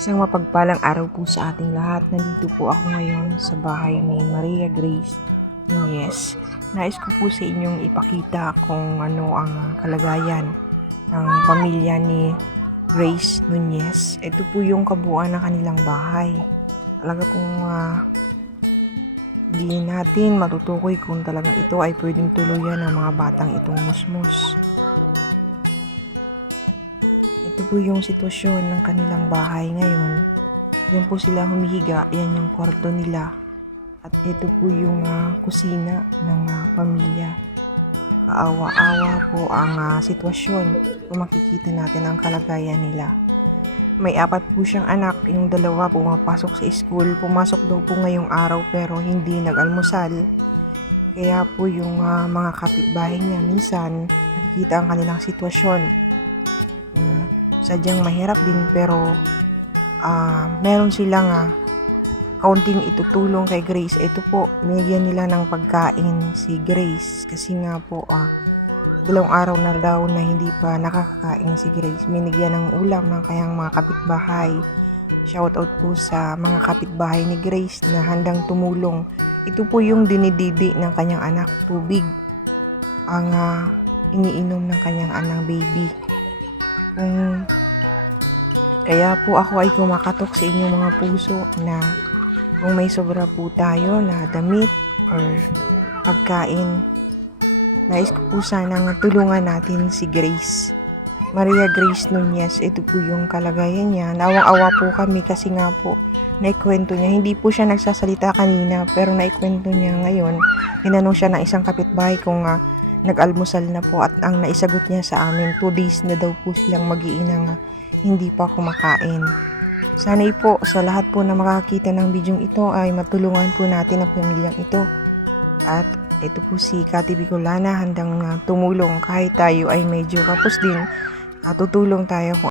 Isang mapagpalang araw po sa ating lahat. Nandito po ako ngayon sa bahay ni Maria Grace Nunez. Nais ko po sa inyong ipakita kung ano ang kalagayan ng pamilya ni Grace Nunez. Ito po yung kabuuan ng kanilang bahay. Talaga pong hindi natin matutukoy kung talagang ito ay pwedeng tuluyan ng mga batang itong musmus. Ito po yung sitwasyon ng kanilang bahay ngayon. Yan po sila humihiga, yan yung kwarto nila. At ito po yung kusina ng pamilya. Kaawa-awa po ang sitwasyon kung makikita natin ang kalagayan nila. May 4 po siyang anak, yung 2 pumapasok sa school. Pumasok daw po ngayong araw pero hindi nag-almusal. Kaya po yung mga kapitbahay niya minsan nakikita ang kanilang sitwasyon. Sadyang mahirap din pero meron silang kaunting itutulong kay Grace. Ito po, binigyan nila ng pagkain si Grace kasi nga po 2 araw na daw na hindi pa nakakakain si Grace. Binigyan ng ulam ng kayang mga kapitbahay. Shoutout po sa mga kapitbahay ni Grace na handang tumulong. Ito po yung dinididi ng kanyang anak, tubig ang iniinom ng kanyang anak baby. Kaya po ako ay kumakatok sa inyong mga puso na kung may sobra po tayo na damit or pagkain, nais ko po sanang tulungan natin si Grace. Maria Grace Nunez, ito po yung kalagayan niya. Nawang-awa po kami kasi nga po naikwento niya. Hindi po siya nagsasalita kanina pero naikwento niya ngayon. Tinanong siya ng isang kapitbahay kung nag-almusal na po at ang naisagot niya sa amin 2 days na daw po silang mag-iinang hindi pa kumakain. Sana'y po sa lahat po na makakita ng bidyong ito ay matulungan po natin ang pamilyang ito. At ito po si Kati Bicolana handang tumulong kahit tayo ay medyo kapos din. Tutulong tayo kung